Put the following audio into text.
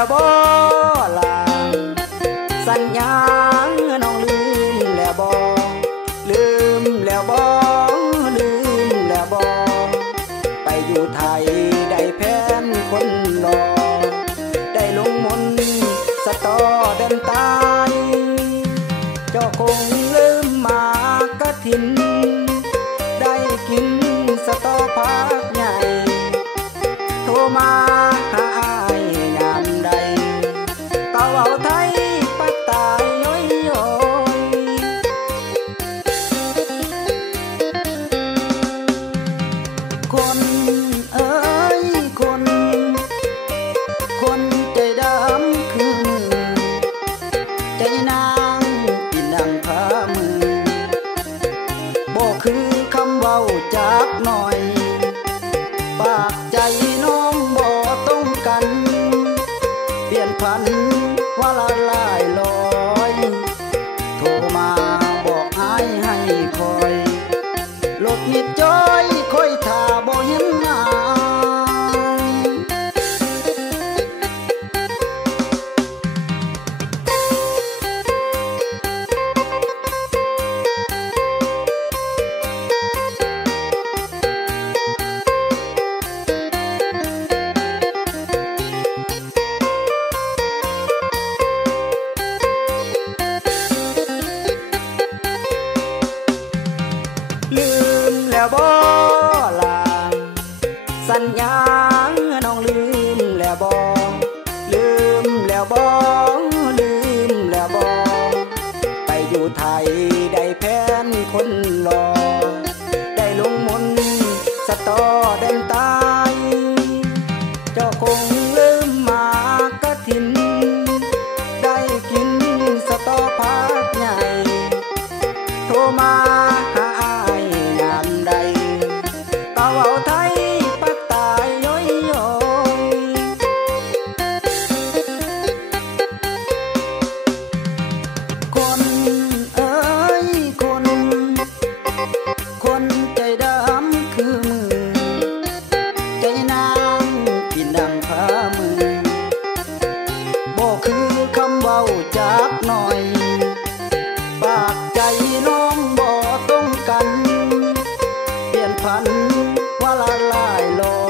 แล้วบ่ล่ะสัญญาน้องลืมแล้วบ่ลืมแล้วบ่ลืมแล้วบ่ไปอยู่ไทยได้แพ้นคนรอได้ลงมนสะตอเดินตายเจ้าคงลืมมากะทินได้กินสะตอพักใหญ่โทรมาหาอ้ายยามใดเต่าเอาไทยปักตายย้อยย้อยคนเอ้ยคนใจดำคือมือใจนางที่นั่งพามือบ่คือคำเว้าจากหน่อยปากใจน้องบ่ตรงกันเปลี่ยนพันว่าละลายลอยโทรมาบอกอ้ายให้คอยโลดมิดจ้อยคอยท่าบ่เห็นหน้าลืมแล้วบ่ล่ะสัญญาน้องลืมแล้วบ่ลืมแล้วบ่ลืมแล้วบ่ไปอยู่ไทยได้แพ้นคนรอได้ลงมนสะตอเดินตายเจ้าคงลืมมากะทินได้กินสะตอพักใหญ่โทรมาหาอ้ายยามใดเต่าเอาไทยปักตายย้อยย้อยคนเอ้ยคนใจดำคือมือใจนางที่นั่งพามือบ่คือคำเว้าจากหน่อยปากใจน้องบ่ตรงกันเปลี่ยนพันว่าละลายลอย